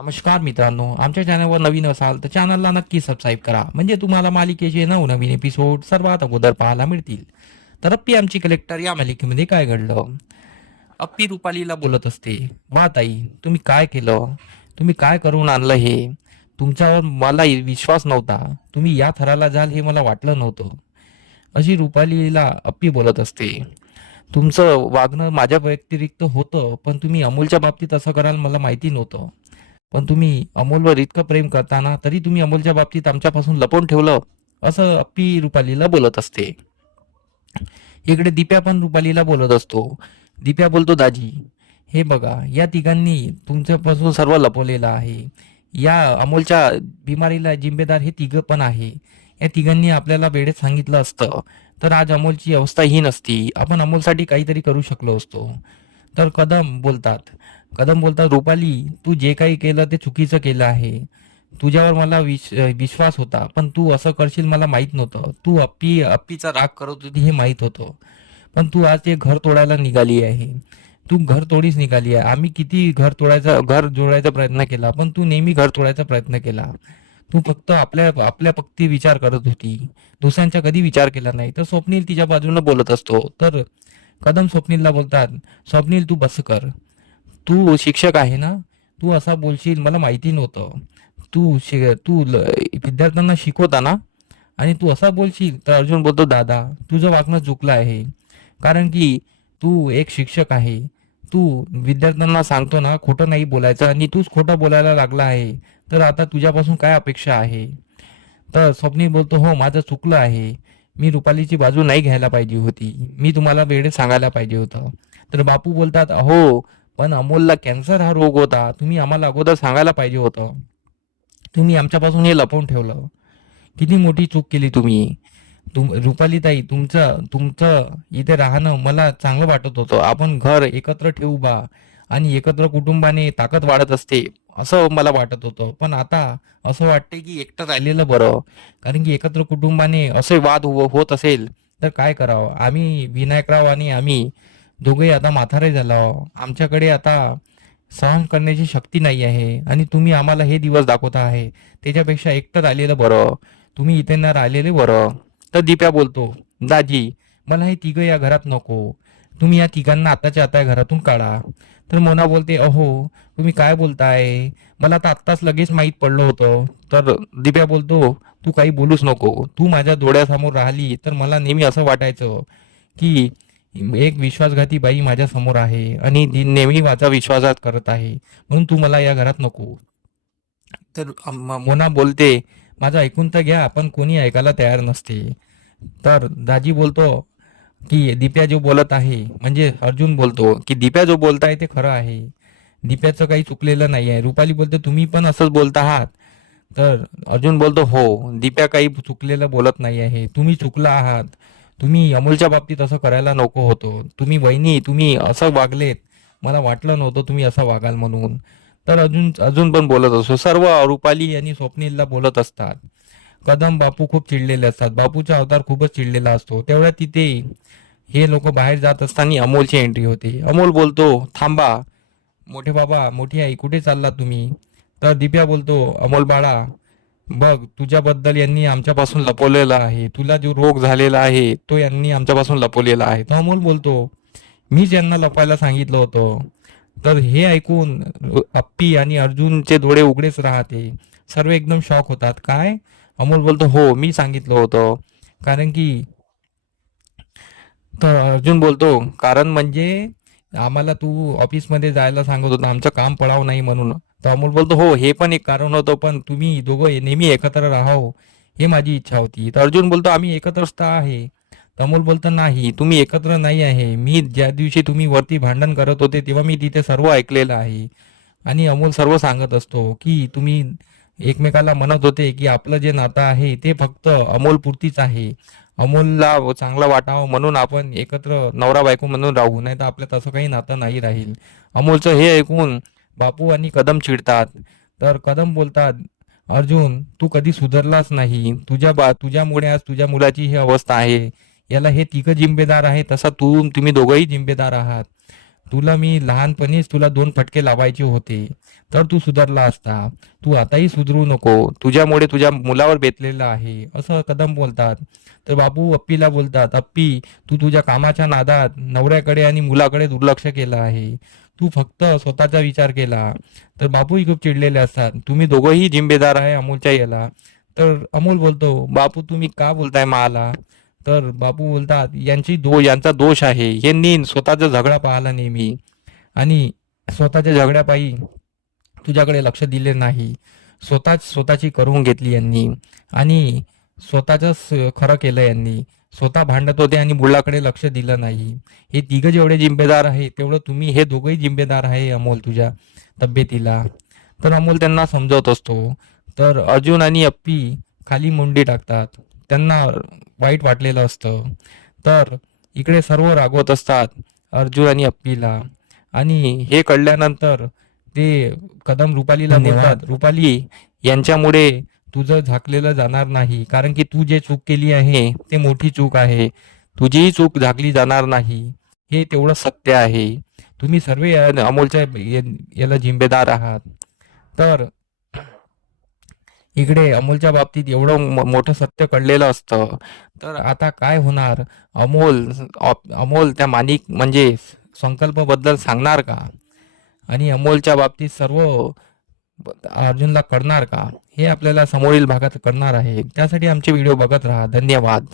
नमस्कार मित्रांनो आमच्या चॅनलवर नवीन असाल तर चॅनलला नक्की सबस्क्राईब करा. म्हणजे तुम्हाला मालिकेचे नवनवीन एपिसोड सर्वात अगोदर पाहायला मिळतील. तर अप्पी आमची कलेक्टर या मालिकेमध्ये काय घडलं? अप्पी रुपालीला बोलत असते वा ताई तुम्ही काय केलं? तुम्ही काय करून आणलं हे? तुमच्यावर मला विश्वास नव्हता. तुम्ही या थराला जाल हे मला वाटलं नव्हतं. अशी रुपालीला अप्पी बोलत असते तुमचं वागणं माझ्या व्यतिरिक्त होतं पण तुम्ही अमूलच्या बाबतीत असं कराल मला माहिती नव्हतं. पण तुम्ही अमोलवर इतकं प्रेम करताना तरी तुम्ही अमोलच्या बाबतीत आमच्यापासून लपवून ठेवलं असं अप्पी रुपालीला बोलत असते. इकडे दिप्या पण रुपालीला बोलत असतो. दिप्या बोलतो दाजी हे बघा या तिघांनी तुमच्यापासून सर्व लपवलेलं आहे. या अमोलच्या बिमारीला जिम्मेदार हे तिघं पण आहे. या तिघांनी आपल्याला वेळेत सांगितलं असतं. तर आज अमोलची अवस्था ही नसती. आपण अमोलसाठी काहीतरी करू शकलो असतो. तर कदम बोलतात कदम बोलतात रुपाली तू जे काही केलं ते चुकीचं केलं आहे. तुझ्यावर मला विश विश्वास होता पण तू असं करशील मला माहीत नव्हतं. तू अप्पी अप्पीचा राग करत होती हे माहीत होतं. पण तू आज ते घर तोडायला निघाली आहे. तू घर तोडीच निघाली आहे. आम्ही किती घर तोडायचा घर जोडायचा प्रयत्न केला पण तू नेहमी घर तोडायचा प्रयत्न केला. तू फक्त आपल्या आपल्या फक्ती विचार करत होती. दुसऱ्यांचा कधी विचार केला नाही. तर स्वप्नील तिच्या बाजूने बोलत असतो. तर कदम स्वप्नीलला बोलतात स्वप्नील तू बस कर. तू शिक्षक आहे ना तू असा बोलशील मला माहिती नव्हतं. तू शि तू ल- विद्यार्थ्यांना शिकवता ना आणि तू असा बोलशील तर अर्जुन बोलतो दादा तुझं वागणं चुकलं आहे. कारण की तू एक शिक्षक आहे. तू विद्यार्थ्यांना सांगतो ना खोटं नाही बोलायचं आणि तूच खोटं बोलायला लागला आहे. तर आता तुझ्यापासून काय अपेक्षा आहे? तर स्वप्नी बोलतो हो माझं चुकलं आहे. मी रुपालीची बाजू नाही घ्यायला पाहिजे होती. मी तुम्हाला वेळेत सांगायला पाहिजे होतं. तर बापू बोलतात अहो पण अमोलला कॅन्सर हा रोग होता. तुम्ही आम्हाला अगोदर सांगायला पाहिजे होतं. तुम्ही आमच्यापासून हे लपवून ठेवलं. किती मोठी चूक केली तुम्ही. तुम रुपालीताई तुमचं तुमचं इथे राहणं मला चांगलं वाटत होतं. आपण घर एकत्र ठेवू बा. आणि एकत्र कुटुंबाने ताकद वाढत असते असं मला वाटत होतं. पण आता असं वाटते की एकटं राहिलेलं बरं. कारण की एकत्र कुटुंबाने असे वाद हो- होत असेल तर काय करावं? आम्ही विनायकराव आणि आम्ही दोघंही आता म्हातारे झालो आमच्याकडे आता सहन करण्याची शक्ती नाही आहे. आणि तुम्ही आम्हाला हे दिवस दाखवता आहे. त्याच्यापेक्षा एकटं राहिलेलं बरं. तुम्ही इथे न राहिलेले बरं. तर दिप्या बोलतो दाजी मला हे तिघं या घरात नको. तुम्ही या तिघांना आताच्या आता या घरातून काढा. तर मोना बोलते अहो तुम्ही काय बोलताय? मला तर आत्ताच लगेच माहीत पडलं होतं. तर दिप्या बोलतो तू काही बोलूच नको. तू माझ्या डोळ्यासमोर राहिली तर मला नेहमी असं वाटायचं की एक विश्वासघाती बाई माझ्यासमोर आहे आणि ती नेहमी माझा विश्वासघात करत आहे. म्हणून तू मला या घरात नको. तर मोना बोलते माझं ऐकून तर घ्या पण कोणी ऐकायला तयार नसते. तर दाजी बोलतो की दिप्या जो बोलत आहे म्हणजे अर्जुन बोलतो की दिप्या जो बोलताय ते खरं आहे. दिप्याचं काही चुकलेलं नाही आहे रुपाली बोलते तुम्ही पण असंच बोलत आहात. तर अर्जुन बोलतो हो दिप्या काही चुकलेलं बोलत नाही आहे तुम्ही चुकला आहात. तुम्ही अमोलच्या बाबतीत असं करायला नको होतो. तुम्ही वहिनी तुम्ही असं वागलेत. मला वाटलं नव्हतं तुम्ही असं वागाल म्हणून. तर अजून अजून पण बोलत असतो. सर्व रुपाली आणि स्वप्नीलला बोलत असतात. कदम बापू खूप चिडलेले असतात. बापूचा अवतार खूपच चिडलेला असतो. तेवढ्या तिथे हे लोक बाहेर जात असताना अमोलची एंट्री होते. अमोल बोलतो थांबा मोठे बाबा मोठी आई कुठे चालला तुम्ही? तर दिप्या बोलतो अमोल बाळा बघ तुझ्याबद्दल यांनी आमच्यापासून लपवलेला आहे. तुला जो रोग झालेला आहे तो यांनी आमच्यापासून लपवलेला आहे. तो अमोल बोलतो मीच यांना लपायला सांगितलं होतं तर हे ऐकून अप्पी आणि अर्जुनचे डोळे उघडेच राहते. सर्व एकदम शॉक होतात. काय? अमोल बोलतो हो मी सांगितलं होतं. कारण की तर अर्जुन बोलतो कारण म्हणजे आम्हाला तू ऑफिसमध्ये जायला सांगत होता आमचं काम पडावं नाही म्हणून. तर अमोल बोलतो हो हे पण एक कारण होतं पण तुम्ही दोघं नेहमी एकत्र राहावं हे माझी इच्छा होती. तर अर्जुन बोलतो आम्ही एकत्रच तर आहे. तर अमोल बोलतो नाही तुम्ही एकत्र नाही आहे. मी ज्या दिवशी तुम्ही वरती भांडण करत होते तेव्हा मी तिथे सर्व ऐकलेलं आहे. आणि अमोल सर्व सांगत असतो की तुम्ही एकमेकाला म्हणत होते की आपलं जे नातं आहे ते फक्त अमोल पुरतीच आहे. अमोलला चांगला वाटावं म्हणून आपण एकत्र नवरा बायको म्हणून राहू नाही तर आपलं तसं काही नातं नाही राहील. अमोलचं हे ऐकून बापू आणि कदम चिडतात. तर कदम बोलतात अर्जुन तू कधी सुधारलाच नाही. तुझ्या बा तुझ्यामुळे आज तुझ्या मुलाची ही अवस्था आहे. याला हे तिघं जिम्मेदार आहे तसा तू तुम्ही दोघंही जिम्मेदार आहात. तुला मी लहानपणीच तुला दोन फटके लावायचे होते तर तू सुधारला असता. तू आताही सुधरू नको. तुझ्यामुळे तुझ्या मुलावर बेतलेलं आहे. असं कदम बोलतात. तर बापू अप्पीला बोलतात अप्पी तू तुझ्या कामाच्या नादात नवऱ्याकडे आणि मुलाकडे दुर्लक्ष केलं आहे. तू फक्त स्वतःचा विचार केला. तर बापूही खूप चिडलेले असतात. तुम्ही दोघंही जिम्मेदार आहे अमोलच्या याला. तर अमोल बोलतो बापू तुम्ही का बोलताय मला? तर बापू बोलतात यांची दो यांचा दोष आहे. यांनी स्वतःचा झगडा पाहिला नेहमी. आणि स्वतःच्या झगड्यापायी तुझ्याकडे लक्ष दिले नाही. स्वतःच स्वतःची करून घेतली यांनी. आणि स्वतःच खरं केलं यांनी. स्वतः भांडत होते आणि मुलाकडे लक्ष दिलं नाही. हे तिघं जेवढे जिम्मेदार आहे तेवढं तुम्ही हे दोघंही जिम्मेदार आहे अमोल तुझ्या तब्येतीला. तर अमोल त्यांना समजवत असतो. तर अर्जुन आणि अप्पी खाली मुंडी टाकतात. त्यांना वाईट वाटलेलं असतं. तर इकडे सर्व रागवत असतात अर्जुन आणि अप्पीला. आणि हे कळल्यानंतर ते कदम रुपालीला बोलतात रुपाली यांच्यामुळे तुझं झाकलेलं जाणार नाही. कारण की तू जे चूक केली आहे ते मोठी चूक आहे. तुझीही चूक झाकली जाणार नाही. हे तेवढं सत्य आहे. तुम्ही सर्व अमोलच्या याला जिम्मेदार आहात. तर इकडे अमोलच्या बाबतीत एवढं मोठं सत्य कळलेलं असतं. तर आता काय होणार? अमोल अमोल त्या मानिक म्हणजे संकल्पबद्दल सांगणार का? आणि अमोलच्या बाबतीत सर्व अर्जुनला कळणार का? हे आपल्याला समोरील भागात कळणार आहे. त्यासाठी आमचे व्हिडिओ बघत राहा. धन्यवाद.